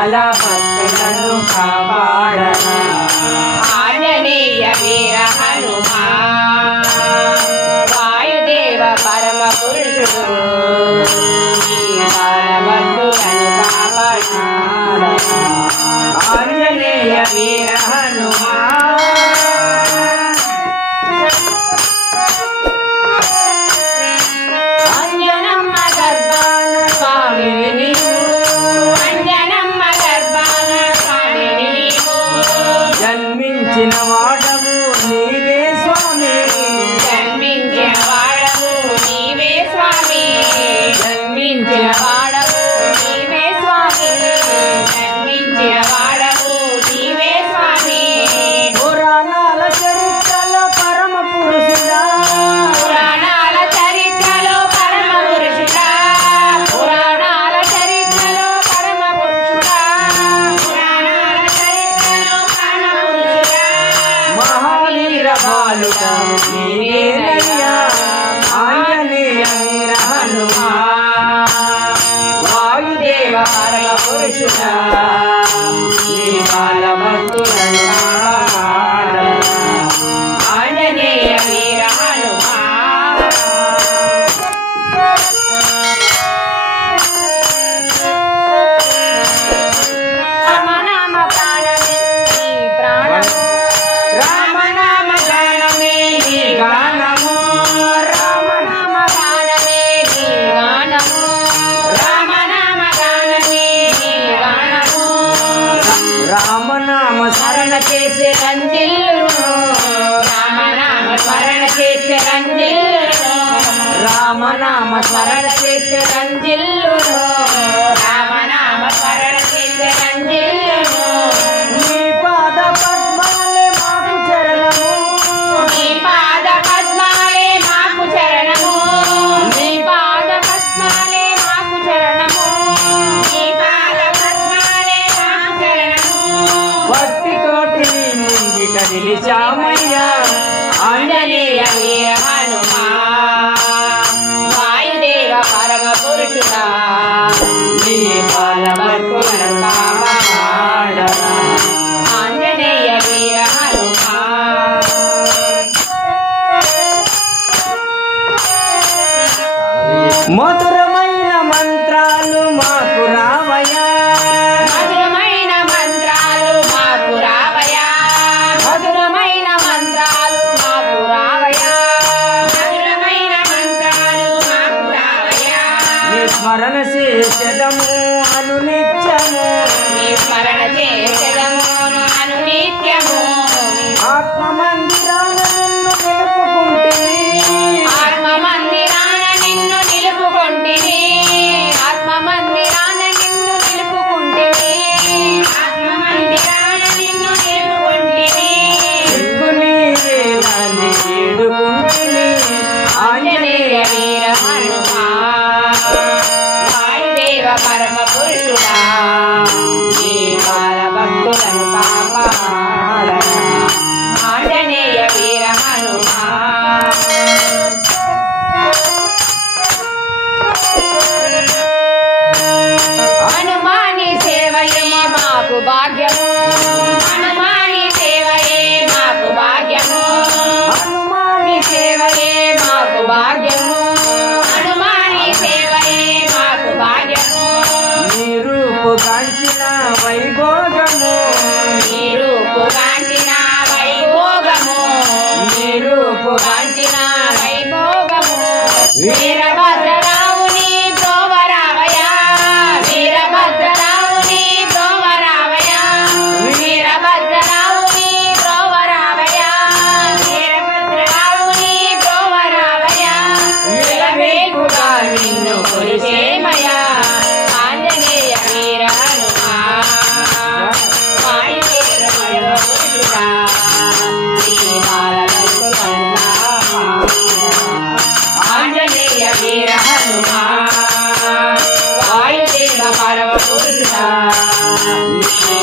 బాల భక్తులను కాపాడరా ఆంజనేయ వీర హనుమా వాయుదేవ పరమ పురుషుడు భక్తులను కాపాడరా ఆంజనేయ వీర హనుమా అంజనమ్మ గర్భాన స్వామివి నీవు అంజనమ్మ గర్భాన స్వామివి నీవు జన్మించిన వాడవు నీవే స్వామి జన్మించిన వాడవు నీవే స్వామి జన్మించిన వాడవు నీవే స్వామి జన్మించిన వాడవు నీవే స్వామి పురాణాల చరిత్రలో పరమ పురుషుడా పురాణాల చరిత్రలో పరమ పురుషుడా పురాణాల చరిత్రలో పరమ పురుషుడా పురాణాల చరిత్రలో పరమ పురుషుడా మహావీర బాలుడ నీవేనయ్యా ఆంజనేయ వీర హనుమా వాయుదేవ పరమ పురుషుడా నీ బాల భక్తులను కాపాడరా ఆంజనేయ వీర హనుమా రామనామ ప్రాణమే నీ ప్రాణము రామనామ గానమే నీ గానము రామనామ గానమే నీ గానము రామనామ గానమే నీ గానము రామనామ స్మరణ చేసే రంజిల్లును రామనామ స్మరణ చేసే రంజిల్లును రామనామ స్మరణ చేసే రంజిల్లును రామనామ స్మరణ చేసే రంజిల్లును నీ పాద పద్మాలే మాకు చరణము నీ పాద పద్మాలే మాకు చరణము నీ పాద పద్మాలే మాకు చరణము నీ పాద పద్మాలే మాకు చరణము భక్తితోటి నీ ముంగిట నిలిచామయ్యా ఆంజనేయ వీర హనుమా వాయుదేవ పరమ పురుషుడా నీ బాల భక్తులను కాపాడరా ఆంజనేయ వీర హనుమా మధురమైన మంత్రాలు మాకు రావయ్యా మధురమైన మంత్రాలు మాకు రావయా మధురమైన మంత్రాలు మాకు రావయా మధురమైన మంత్రాలు మాకు రావయా నీ స్మరణ చేసెదము అనునిత్యము నీ స్మరణ చేసెదమును అనునిత్యము ఆత్మ మందిరాన నిన్ను నిలుపుకుంటిని ఆత్మ మందిరాన నిన్ను నిలుపుకొంటిని ఆత్మ మందిరాన నిన్ను నిలుపుకుంటిని ఆత్మ మందిరాన నిన్ను నిలుపుకొంటిని ఎక్కు నీవే నన్ను ఏడుకుంటిని ఆంజనేయ వీర హనుమా వాయుదేవ పరమ పురుషుడా నీ బాల భక్తులను కాపాడరా ఆంజనేయ వీర హనుమా హనుమాని సేవయే మాకు భాగ్యము హనుమాని సేవయే మాకు భాగ్యము హనుమాని సేవయే మాకు భాగ్యము హనుమాని సేవయే మాకు భాగ్యము నీ రూపు కాంచిన వైభోగము నీ రూపు కాంచిన వైభోగము నీ రూపు కాంచిన వైభోగము వీరభద్రరావుని బ్రోవరావయా వీరభద్రరావుని బ్రోవరావయా వీరభద్రరావుని బ్రోవరావయా వీరభద్రరావుని బ్రోవరావయా విలవేగుగా నిన్ను కొలిచేమయా ఆంజనేయ వీర హనుమా వాయుదేవ పరమ పురుషుడా నీ బాల భక్తులను ఆంజనేయ వీర హనుమా వాయుదేవ పరమ పురుషుడా నీ